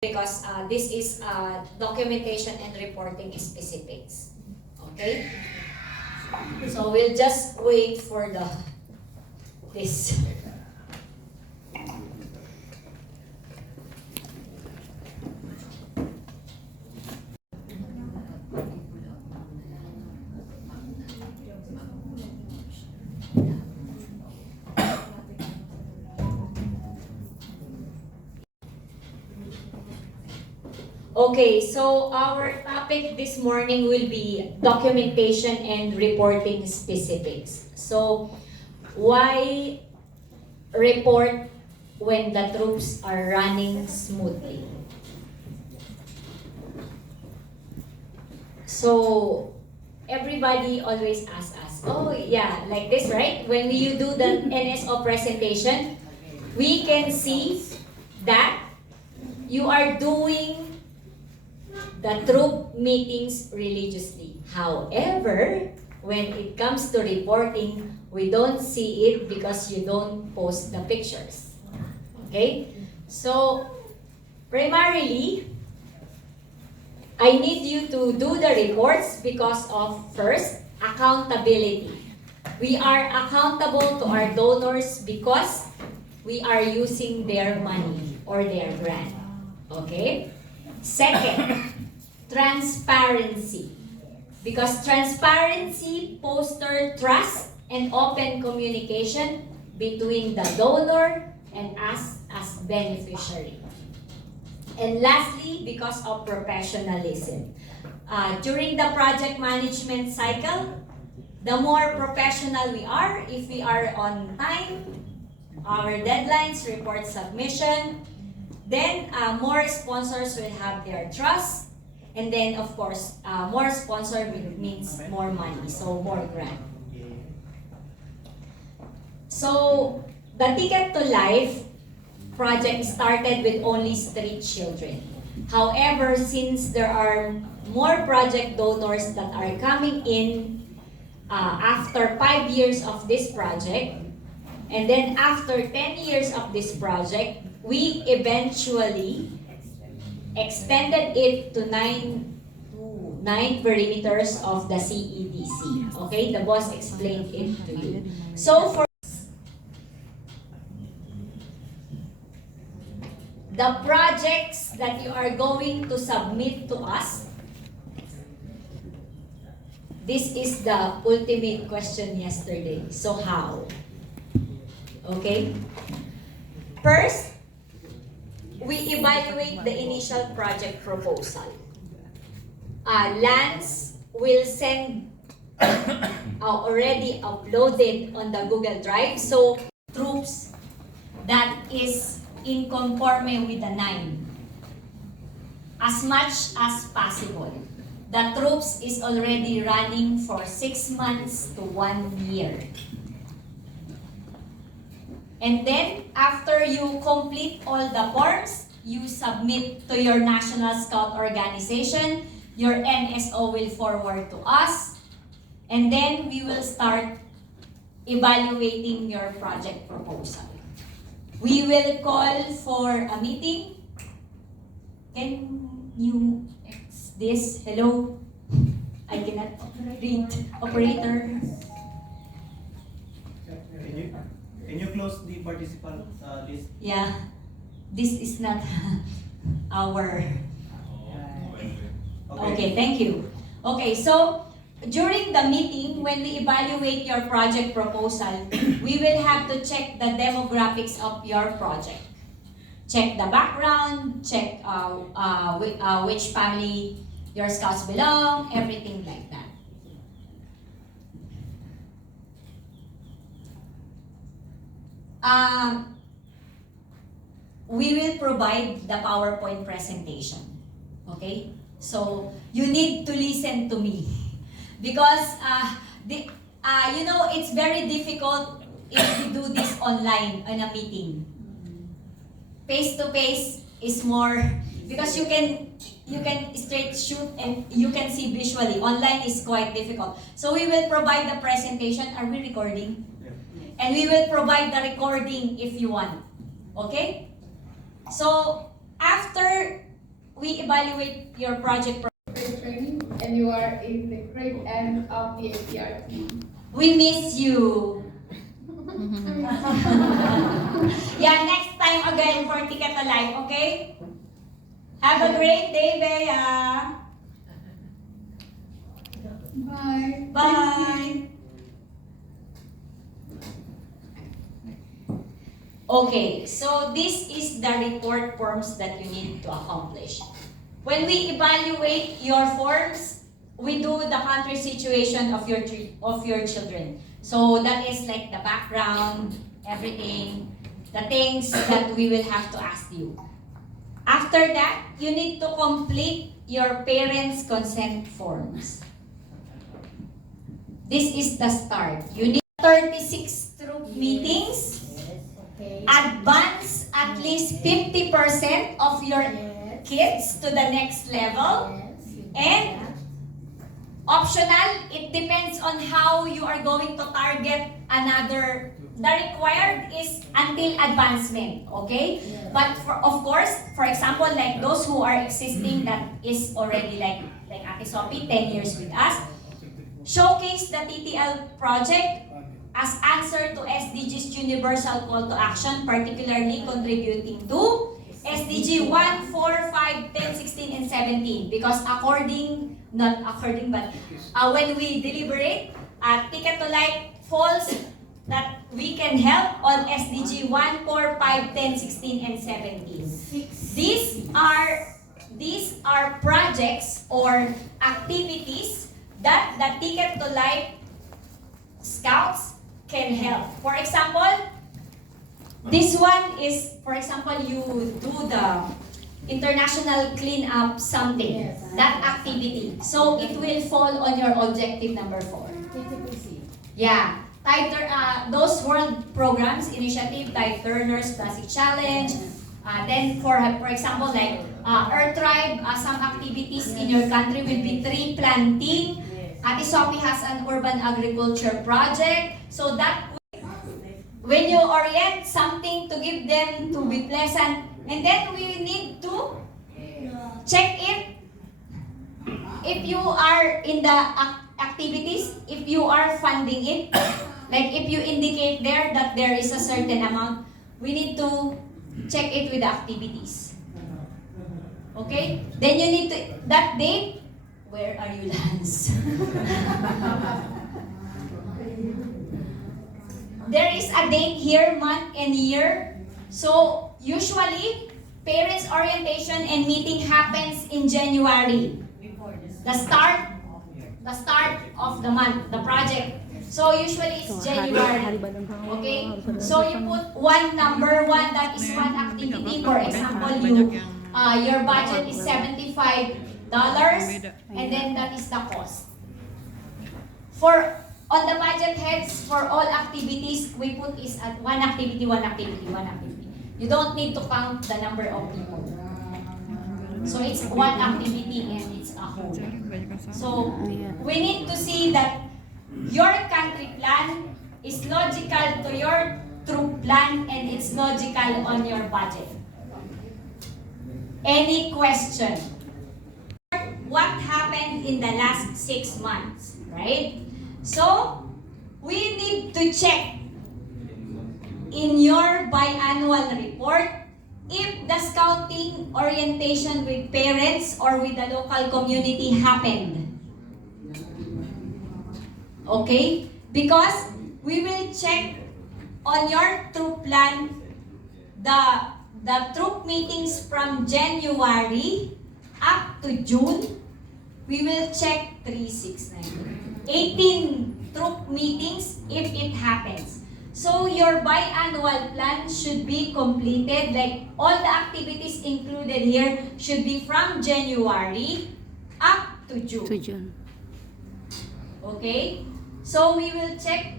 because this is documentation and reporting specifics. Okay? So we'll just wait for this. Okay, so our topic this morning will be documentation and reporting specifics. So, why report when the troops are running smoothly? So, everybody always asks us, oh yeah, like this, right? When you do the NSO presentation, we can see that you are doing the troop meetings religiously. However, when it comes to reporting, we don't see it because you don't post the pictures. Okay? So, primarily, I need you to do the reports because of, first, accountability. We are accountable to our donors because we are using their money or their grant. Okay? Second, transparency. Because transparency fosters trust and open communication between the donor and us as beneficiary. And lastly, because of professionalism. During the project management cycle, the more professional we are, if we are on time, our deadlines, report submission, then more sponsors will have their trust. And then, of course, more sponsor means more money, so more grant. So, the Ticket to Life project started with only street children. However, since there are more project donors that are coming in after 5 years of this project, and then after 10 years of this project, we eventually extended it to nine perimeters of the CEDC. Okay, the boss explained it to you. So for the projects that you are going to submit to us, this is the ultimate question yesterday. So how? Okay? First, we evaluate the initial project proposal. Lance will send already uploaded on the Google Drive. So, troops that is in conforme with the 9. As much as possible. The troops is already running for 6 months to 1 year. And then, after you complete all the forms, you submit to your National Scout Organization, your NSO will forward to us, and then we will start evaluating your project proposal. We will call for a meeting. Can you this? Hello? I cannot read. Operator. Can you close the participant list? Yeah, this is not our... Okay, thank you. Okay, so during the meeting, when we evaluate your project proposal, we will have to check the demographics of your project. Check the background, check which family your scouts belong, everything like that. We will provide the PowerPoint presentation. Okay? So, you need to listen to me. Because, you know, it's very difficult if you do this online in a meeting. Face-to-face is more, because you can straight shoot and you can see visually. Online is quite difficult. So, we will provide the presentation. Are we recording? And we will provide the recording if you want. Okay? So, after we evaluate your project. Training, and you are in the great end of the APR team. We miss you. Yeah, next time again for Ticket to Life, okay? Have a great day, Bea. Bye. Bye. Okay, so this is the report forms that you need to accomplish. When we evaluate your forms, we do the country situation of your children. So that is like the background, everything, the things that we will have to ask you. After that, you need to complete your parents' consent forms. This is the start. You need 36 troop meetings. Advance at least 50% of your kids to the next level. And optional, it depends on how you are going to target another. The required is until advancement, okay? But of course, for example, like those who are existing that is already like Ate Sophie, 10 years with us, showcase the TTL project as answer to SDG's universal call to action, particularly contributing to SDG 1, 4, 5, 10, 16, and 17. Because when we deliberate, Ticket to Life falls that we can help on SDG 1, 4, 5, 10, 16, and 17. These are projects or activities that the Ticket to Life Scouts can help. For example, this one is, for example, you do the international cleanup something, that activity. So it will fall on your objective number 4. Yeah. Those world programs, initiative, Tide Turner's Plastic Challenge. Then for example, like Earth Tribe, some activities in your country will be tree planting. Ate Sophie has an urban agriculture project. So that when you orient something to give them to be pleasant, and then we need to check it if you are in the activities, if you are funding it, like if you indicate there that there is a certain amount, we need to check it with the activities. Okay? Then you need to, that date, where are you, Lance? There is a date here, month and year. So usually, parents orientation and meeting happens in January. The start of the month, the project. So usually it's January. Okay? So you put one number, that is one activity. For example, your budget is $75, and then that is the cost. On the budget heads for all activities, we put is at one activity. You don't need to count the number of people. So it's one activity and it's a whole. So we need to see that your country plan is logical to your troop plan and it's logical on your budget. Any question? What happened in the last 6 months, right? So, we need to check in your biannual report if the scouting orientation with parents or with the local community happened. Okay? Because we will check on your troop plan the troop meetings from January up to June. We will check 3, 6, 9, 18 troop meetings if it happens. So your biannual plan should be completed, like all the activities included here should be from January up to June. Okay? So we will check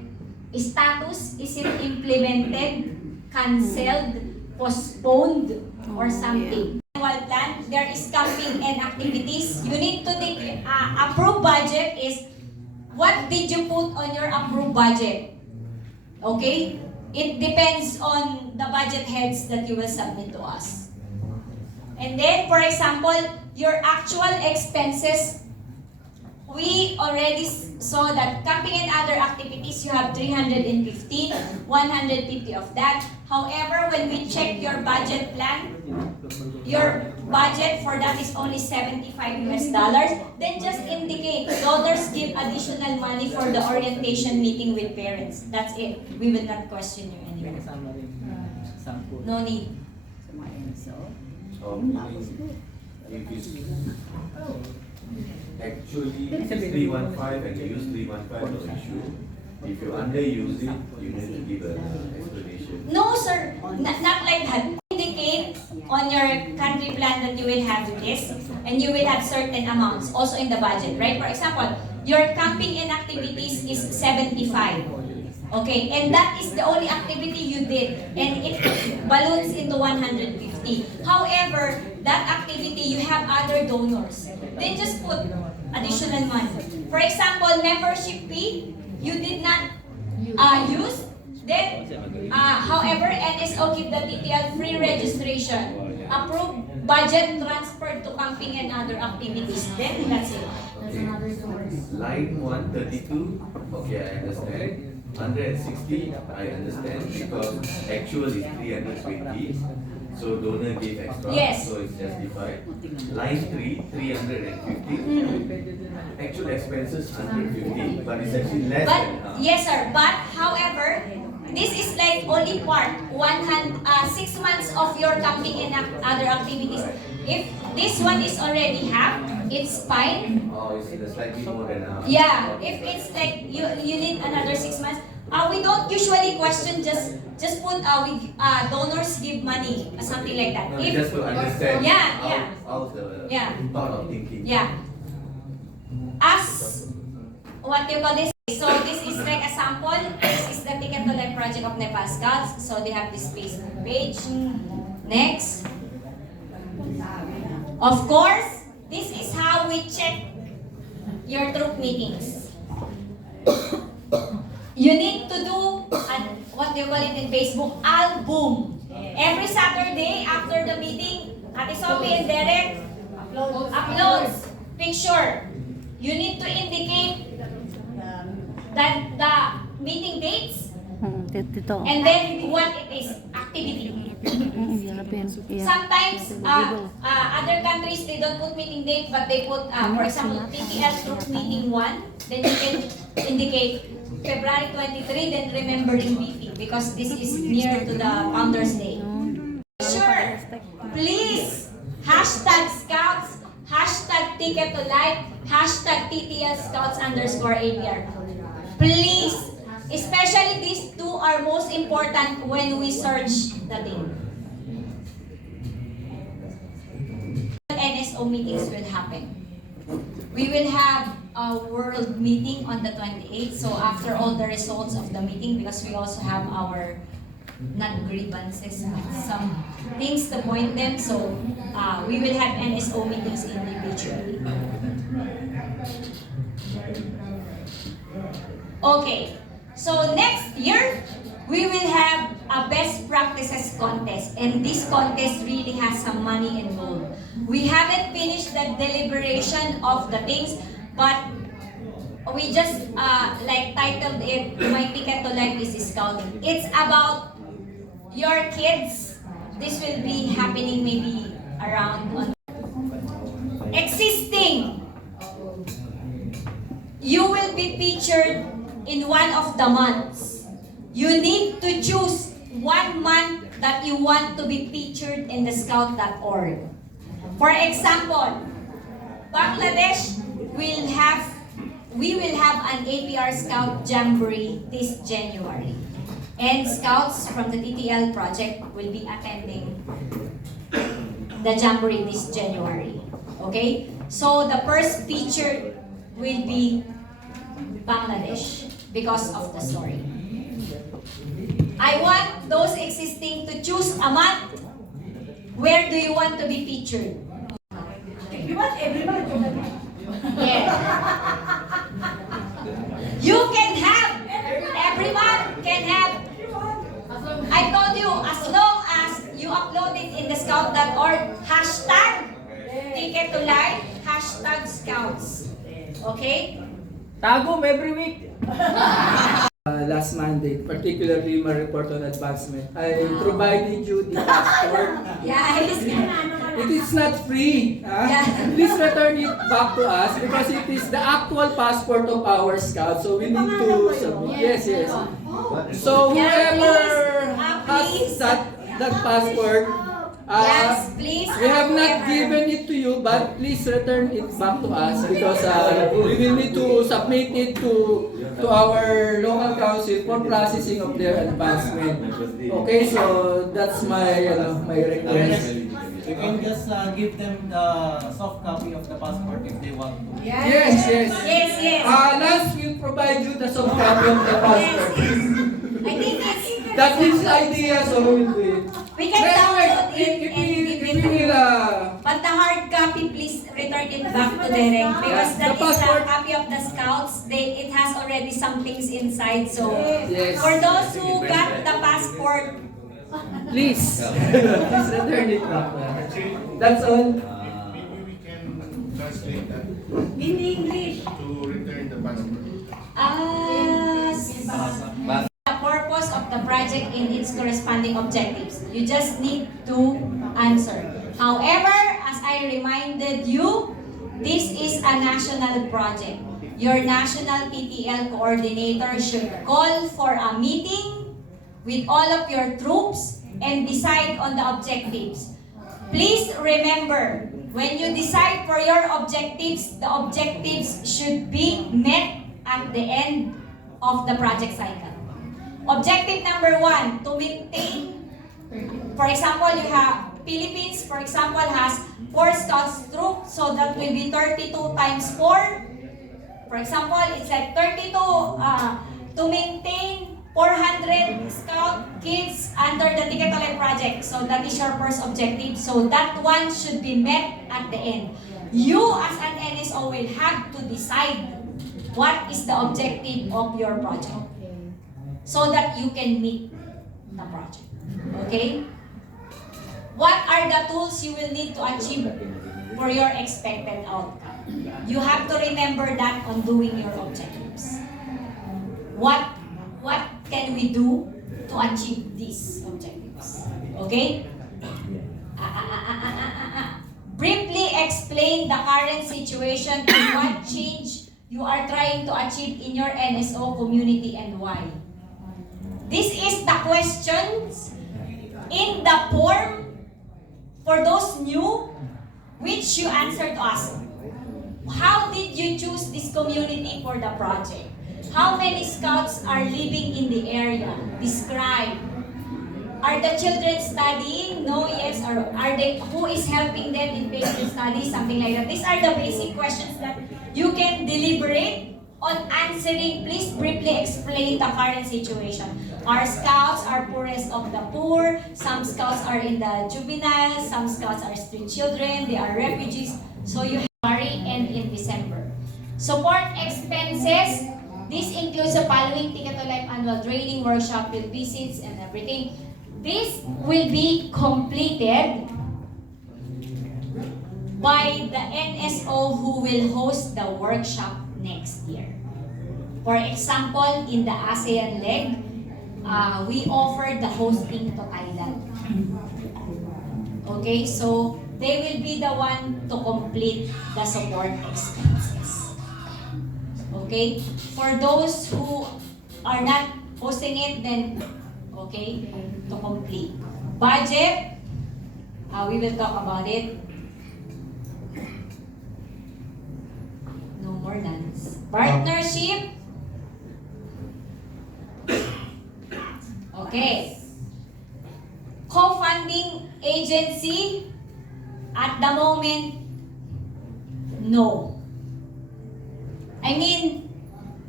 status, is it implemented, cancelled, postponed, or something. Annual plan, there is camping and activities. You need to take approved budget is what did you put on your approved budget? Okay? It depends on the budget heads that you will submit to us. And then, for example, your actual expenses, we already saw that camping and other activities, you have 315, 150 of that. However, when we check your budget plan, your budget for that is only $75 US. Then just indicate, donors give additional money for the orientation meeting with parents. That's it. We will not question you anymore. No need. If it's actually 315 and you use 315, no issue. If you underuse it, you need to give an explanation. No, sir. Not like that. Indicate on your country plan that you will have this and you will have certain amounts also in the budget, right? For example, your camping and activities is 75. Okay, and that is the only activity you did, and it balloons into 150. However, that activity, you have other donors. Then just put additional money. For example, membership fee, you did not use. Then, however, NSO keep the TTL free registration. Approve budget transferred to camping and other activities. Then, that's it. Okay. Line 132, okay, I understand. 160, I understand, because actual is 320, so donor gave extra, Yes. so it's justified. Line 3, 350, actual expenses 150, but it's actually less But, than half. yes sir, but however, this is like only part, 6 months of your camping and other activities. If this one is already half, it's fine. Oh, it's slightly more than half. Yeah, if it's like you need another 6 months, we don't usually question, just put donors give money or something like that. No, If just to understand Yeah. how's the Yeah. thought of thinking. yeah, as what you call this. So this is like a sample. This is the Ticket to Life project of Nepal Scouts. So they have this Facebook page. Next. Of course, this is how we check your troop meetings. You need to do what do you call it in Facebook? Album. Every Saturday after the meeting, Ate Sophie and Derek uploads picture. You need to indicate that the meeting dates and then what it is, activity. Sometimes other countries, they don't put meeting date, but they put, for example, TTL Troop Meeting 1. Then you can indicate February 23, then remembering BP, because this is near to the Founders Day. Sure, please, hashtag Scouts, hashtag Ticket to Life, hashtag TTL Scouts _ APR. Please, especially these two are most important when we search the thing. NSO meetings will happen. We will have a world meeting on the 28th. So after all the results of the meeting, because we also have our, not grievances, but some things to point them. So we will have NSO meetings individually. Okay. So next year, we will have a best practices contest, and this contest really has some money involved. We haven't finished the deliberation of the things, but we just like titled it, My Ticket to Life is Scouting. It's about your kids. This will be happening maybe around on existing. You will be featured in one of the months. You need to choose 1 month that you want to be featured in the scout.org. For example, Bangladesh we will have an APR Scout Jamboree this January. And scouts from the TTL project will be attending the Jamboree this January. Okay? So the first feature will be Bangladesh because of the story. I want those existing to choose a month. Where do you want to be featured? You want everyone to have Yeah. You can have, everyone can have. I told you, as long as you upload it in the scout.org, hashtag Scouts. Okay? Tagum every week. Last Monday, particularly my report on advancement, I provided you the passport. Yes. It is not free. Yeah. Please return it back to us because it is the actual passport of our scouts. So we need to submit. Yes, yes. So whoever has that passport, Yes, please. we have not given it to you, but please return it back to us because we will need to submit it to our local council for processing of their advancement. Okay, so that's my my request. You can just give them the soft copy of the passport if they want to. Yes, yes. Yes, yes. Lance will provide you the soft copy of the Yes, passport. yes. I think it's... That's his idea, so we will do it. We can download it If and give we it to you. will, But the hard copy, please return it back to Derek because Yeah, that the is the passport. copy of the Scouts. It has already some things inside. So Yes. for those who got the passport, please, please return it back. That's all. Maybe we can translate that In English. to return the passport. the purpose of the project in its corresponding objectives. You just need to answer. However, as I reminded you, this is a national project. Your national PTL coordinator should call for a meeting with all of your troops and decide on the objectives. Please remember, when you decide for your objectives, the objectives should be met at the end of the project cycle. Objective number 1, to maintain, for example, you have Philippines, for example, has 4 Scouts troop, so that will be 32 times 4. For example, it's like 32 to maintain 400 Scout kids under the Ticket Oleh project. So that is your first objective. So that one should be met at the end. You as an NSO will have to decide what is the objective of your project so that you can meet the project. Okay? What are the tools you will need to achieve for your expected outcome? You have to remember that on doing your objectives. What can we do to achieve these objectives? Okay? Briefly explain the current situation and what change you are trying to achieve in your NSO community and why. This is the questions in the form for those new which you answered us. How did you choose this community for the project? How many Scouts are living in the area? Describe. Are the children studying? No, yes. Or are they? Who is helping them in basic studies? Something like that. These are the basic questions that you can deliberate on answering. Please briefly explain the current situation. Our Scouts are poorest of the poor. Some Scouts are in the juvenile. Some Scouts are street children. They are refugees. So you have January and in December. Support expenses. This includes the following: Ticket to Life annual training, workshop, field visits, and everything. This will be completed by the NSO who will host the workshop next year. For example, in the ASEAN leg, we offered the hosting to Thailand. Okay, so they will be the one to complete the support expenses. Okay, for those who are not hosting it, then okay, to complete. Budget, we will talk about it. No more nuns. Partnership. Okay. Co-funding agency, at the moment, no. I mean,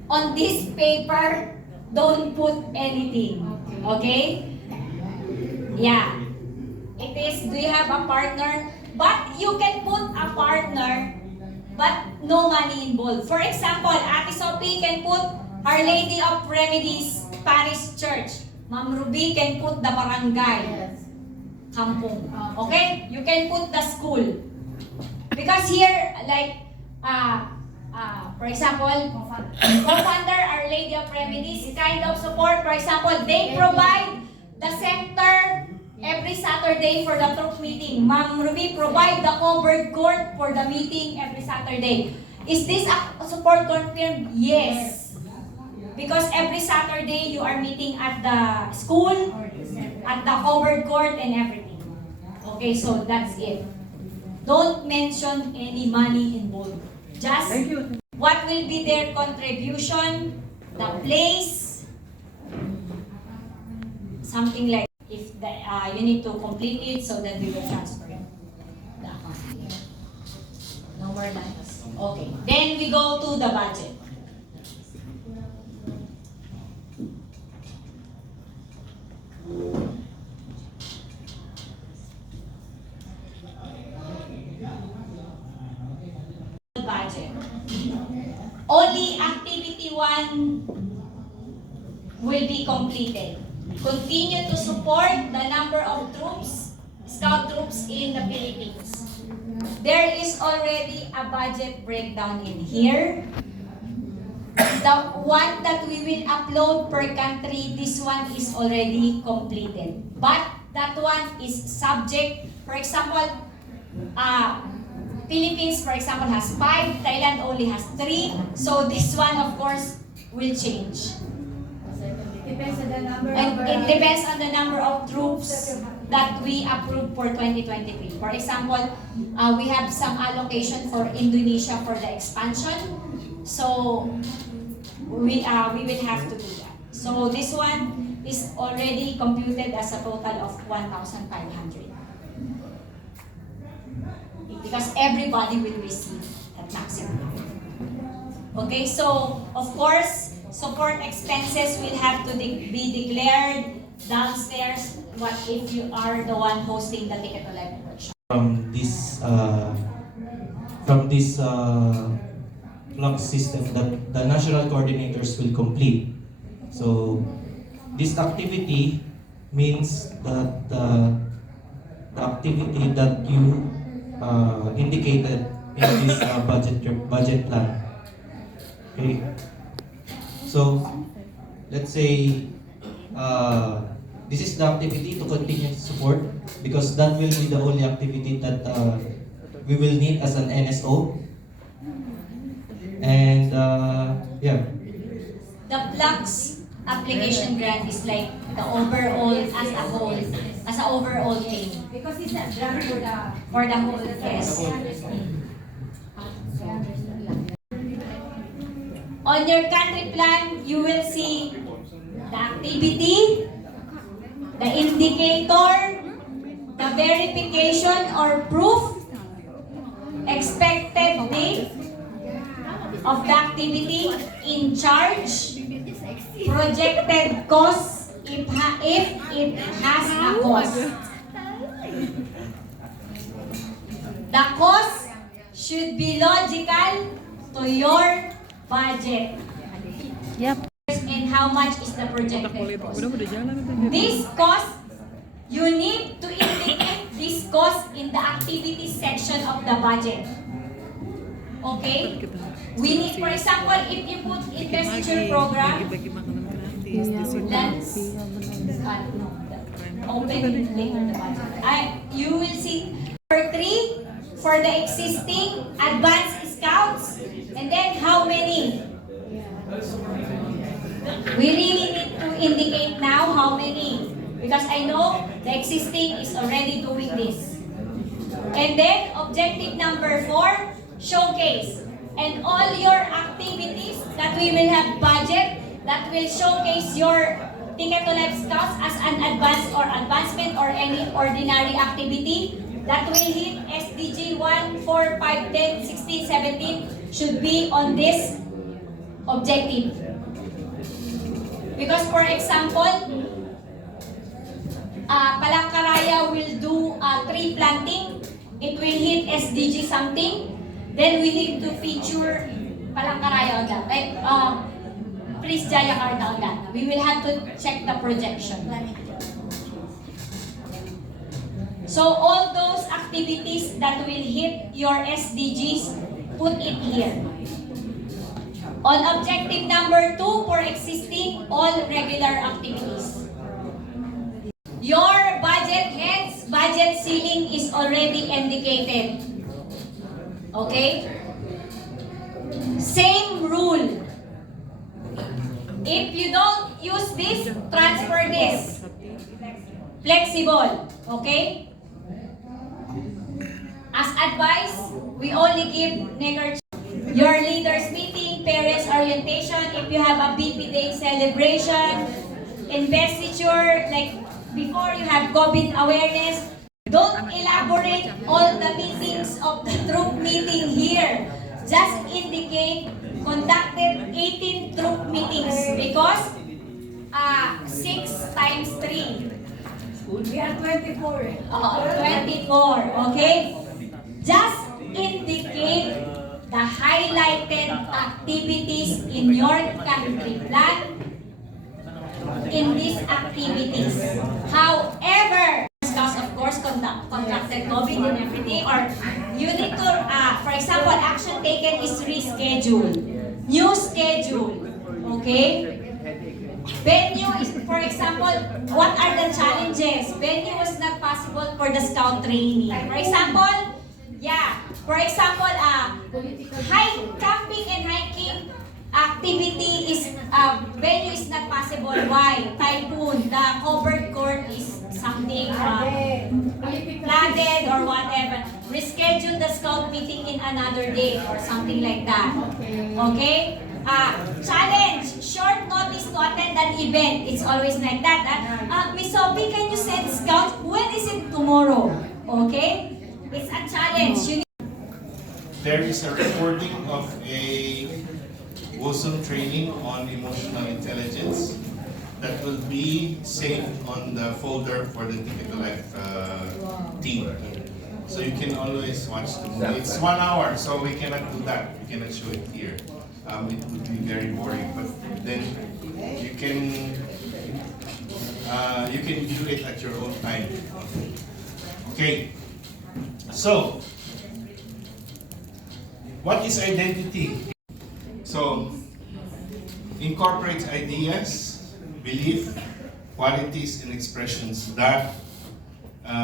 on this paper, don't put anything. Okay? Yeah. It is, do you have a partner? But you can put a partner, but no money involved. For example, Ate Sophie can put Our Lady of Remedies Parish Church. Ma'am Ruby can put the barangay. Kampong. Okay? You can put the school. Because here, like, for example, co-founder Our Lady of Remedies kind of support. For example, they provide the center every Saturday for the troop meeting. Ma'am Ruby provide the covered court for the meeting every Saturday. Is this a support confirmed? Yes. Because every Saturday you are meeting at the school, at the covered court and everything. Okay, so that's it. Don't mention any money involved. Just what will be their contribution, the place, something like if the, you need to complete it so that we will transfer it. The account. No more lines. Okay. Then we go to the budget. Budget. Only activity 1 will be completed. Continue to support the number of troops, scout troops in the Philippines. There is already a budget breakdown in here. The one that we will upload per country, this one is already completed. But that one is subject, for example, Philippines, for example, has 5, Thailand only has 3, so this one, of course, will change. Depends on the number And of it depends on the number of troops that we approve for 2023. For example, we have some allocation for Indonesia for the expansion, so we will have to do that. So this one is already computed as a total of 1,500. Because everybody will receive at maximum. Okay, so of course, support expenses will have to be declared downstairs. What if you are the one hosting the Ticket to Life workshop? From this clock system that the national coordinators will complete. So this activity means that the activity that you indicated in this budget plan. Okay. So let's say this is the activity to continue to support because that will be the only activity that we will need as an NSO. And yeah. The Flux application grant is like the overall as a whole, as an overall thing. because it's a grant For the whole, yes. On your country plan, you will see the activity, the indicator, the verification or proof, expected date of the activity, in charge, projected cost if it has a cost. The cost should be logical to your budget. Yep. And how much is the projected cost? This cost, you need to indicate this cost in the activity section of the budget. Okay? We need, for example, if you put investiture program, that's open later the budget. You will see number 3 for the existing advanced scouts, and then how many? We really need to indicate now how many, because I know the existing is already doing this. And then objective number 4, showcase. And all your activities that we will have budget that will showcase your Ticket to Life Scouts as an advance or advancement or any ordinary activity that will hit SDG 1, 4, 5, 10, 16, 17 should be on this objective. Because for example, Palangkaraya will do tree planting. It will hit SDG something. Then we need to feature Palangkaraya on that. Like, please Jayakarta on that. We will have to check the projection. So all those activities that will hit your SDGs, put it here. On objective number 2, for existing all regular activities. Your budget heads, budget ceiling is already indicated. Okay? Same rule. If you don't use this, transfer this. Flexible. Okay? As advice, we only give your leaders meeting, parents orientation, if you have a BP day celebration, investiture, like before you have COVID awareness, don't elaborate all the meetings of the troop meeting here. Just indicate conducted 18 troop meetings because 6 times 3. We are 24. 24, okay? Just indicate the highlighted activities in your country plan in these activities. However, because of course contracted COVID and everything, or you need to, for example, action taken is reschedule, new schedule, okay? Venue is, for example, what are the challenges? Venue was not possible for the scout training. For example, camping and hiking activity is, venue is not possible. Why? Typhoon. The covered court is something flooded or whatever. Reschedule the scout meeting in another day or something like that. Okay? Challenge, short notice to attend an event. It's always like that. Miss Sophie, can you send scouts? When is it tomorrow? Okay? It's a challenge. There is a recording of a WOSM training on emotional intelligence that will be saved on the folder for the Typical Life team. So you can always watch the movie. It's 1 hour, so we cannot do that. We cannot show it here. It would be very boring, but then you can view it at your own time. Okay. So, what is identity? So, incorporates ideas, belief, qualities, and expressions that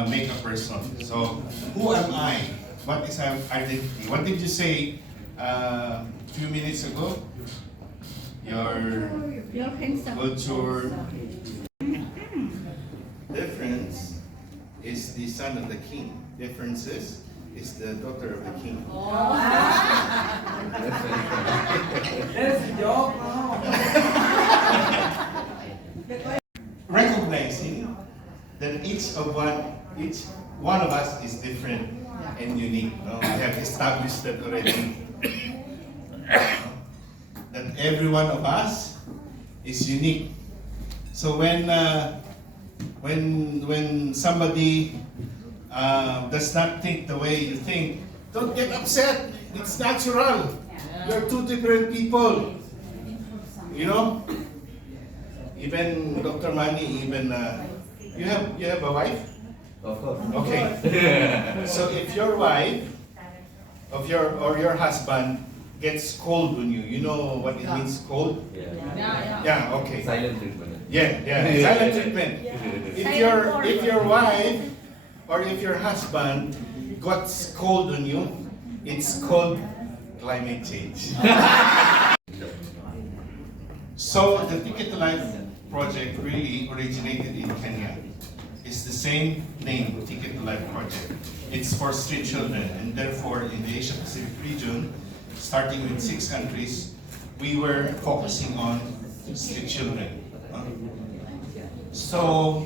make a person. So, who am I? What is identity? What did you say a few minutes ago? Your culture. Difference is the son of the king. Differences is the daughter of the king. That's a joke. Recognizing that each one of us is different and unique. We have established that already. That every one of us is unique. So when somebody does not think the way you think, don't get upset. It's natural. You're two different people. You know? Even Dr. Manny, even you have a wife? Of course. Okay. So if your wife or your husband gets cold on you, you know what it means, cold? Yeah, okay. Silent treatment. Yeah, silent treatment. If your wife or if your husband got cold on you, it's called climate change. So the Ticket to Life project really originated in Kenya. It's the same name, Ticket to Life project. It's for street children, and therefore in the Asia Pacific region, starting with 6 countries, we were focusing on street children. So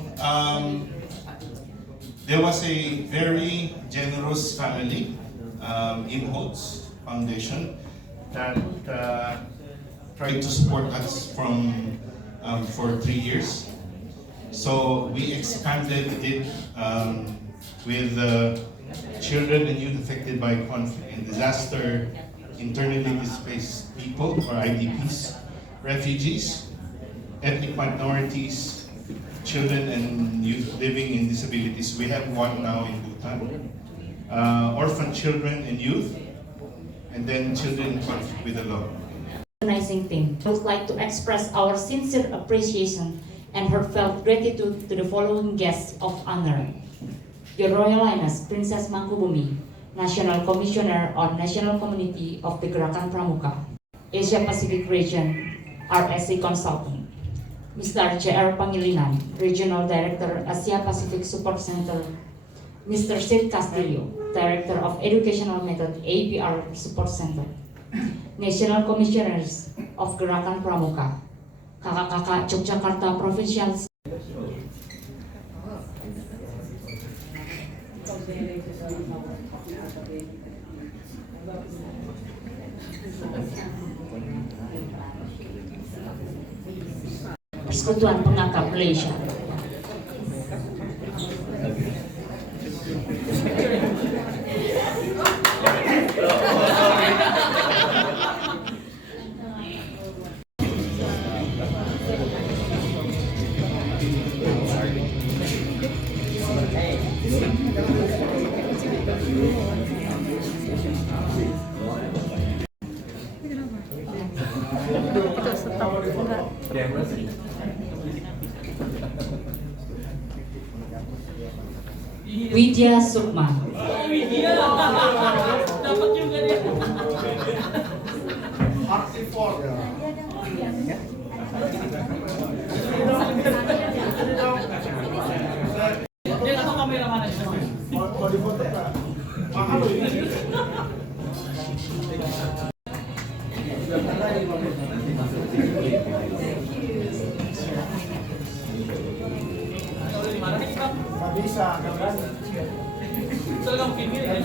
there was a very generous family, Imholtz Foundation, that tried to support us for 3 years. So we expanded it with children and youth affected by conflict and disaster, internally displaced people or IDPs, refugees, ethnic minorities, children and youth living in disabilities. We have one now in Bhutan. Orphan children and youth, and then children conflict with the law. Organizing team would like to express our sincere appreciation and heartfelt gratitude to the following guests of honor. Your Royal Highness Princess Mangkubumi, National Commissioner on National Community of the Gerakan Pramuka, Asia Pacific Region, RSC Consultant. Mr. J.R. Pangilinan, Regional Director, Asia Pacific Support Center. Mr. Sid Castillo, Director of Educational Method, APR Support Center. National Commissioners of Gerakan Pramuka, kakak-kakak Yogyakarta Provincial. Persekutuan Pengantar Malaysia. Widya Sukma. Dapat juga dia. Dia nggak tahu kamera mana. Mau difoto nggak? Mahal loh ini. Bisa, kan? Tolong pinggir ya.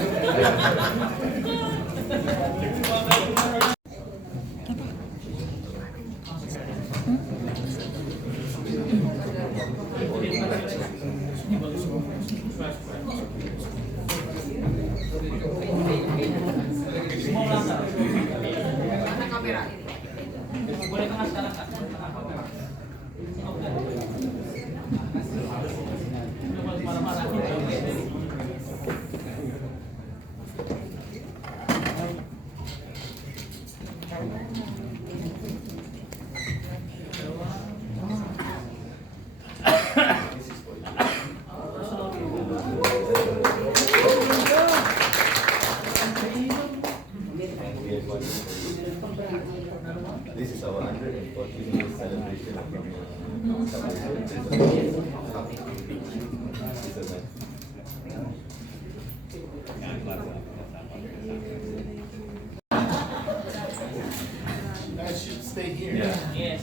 Boleh tengah sekarang kan? This is our 140th celebration of I should stay here. Yeah. Yes.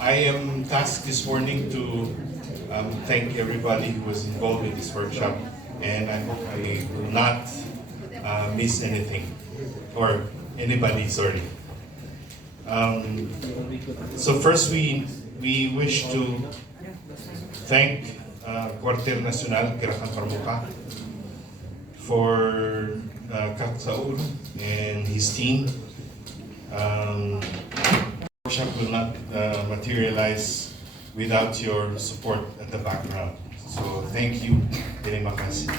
I am tasked this morning to thank everybody who was involved in this workshop, and I hope I will not miss anything, or anybody, sorry. So first we wish to thank Quarter Nacional Gerakan Pramuka for Kak Saul and his team. Workshop will not materialize without your support at the background. So thank you, terima kasih.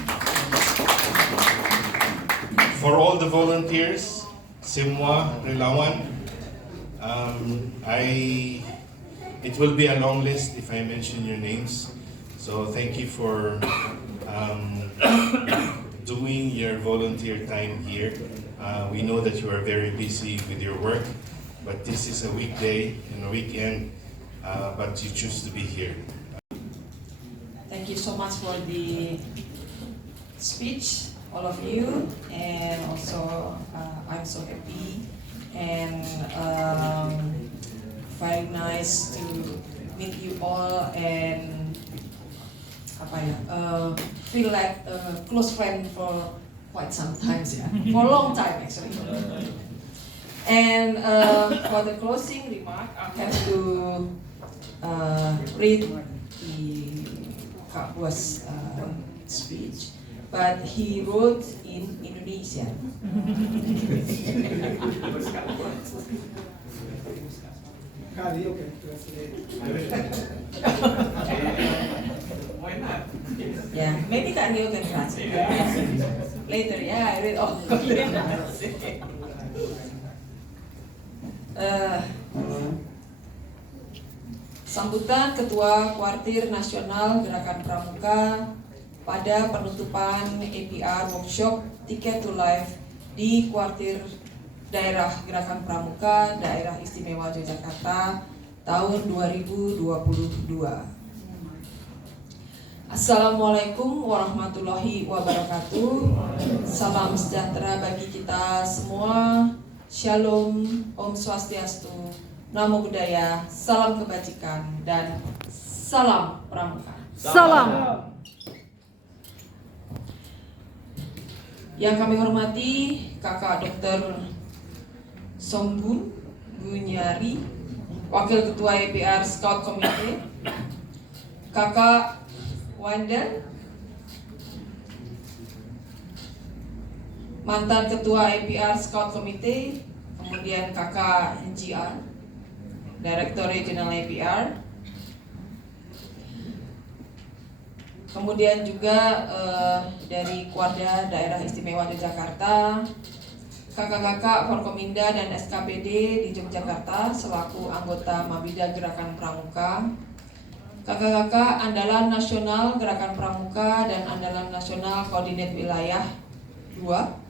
For all the volunteers, semua relawan, it will be a long list if I mention your names. So thank you for doing your volunteer time here. We know that you are very busy with your work, but this is a weekday and a weekend, but you choose to be here. Thank you so much for the speech, all of you, and also I'm so happy and very nice to meet you all and feel like a close friend for quite some time, for a long time actually. And for the closing remark, I have to read the Kapwa's speech, but he wrote in Indonesian. Rio can translate. Why not? Yeah, maybe Kak Rio can translate later. Yeah, I will. Oh, sambutan Ketua Kuartir Nasional Gerakan Pramuka pada penutupan APR Workshop Ticket to Life di Kuartir Daerah Gerakan Pramuka Daerah Istimewa Yogyakarta tahun 2022. Assalamualaikum warahmatullahi wabarakatuh. Salam sejahtera bagi kita semua. Shalom, Om Swastiastu, Namo Buddhaya, salam kebajikan, dan salam Pramuka. Salam. Yang kami hormati Kakak Dr. Sombun Gunyari, Wakil Ketua APR Scout Committee, Kakak Wanda, mantan Ketua APR Scout Committee, kemudian Kakak GR, Direktur Regional APR, kemudian juga dari Kuarda Daerah Istimewa Yogyakarta, kakak-kakak Forkominda dan SKPD di Yogyakarta selaku anggota Mabida Gerakan Pramuka, kakak-kakak Andalan Nasional Gerakan Pramuka dan Andalan Nasional Koordinat Wilayah 2,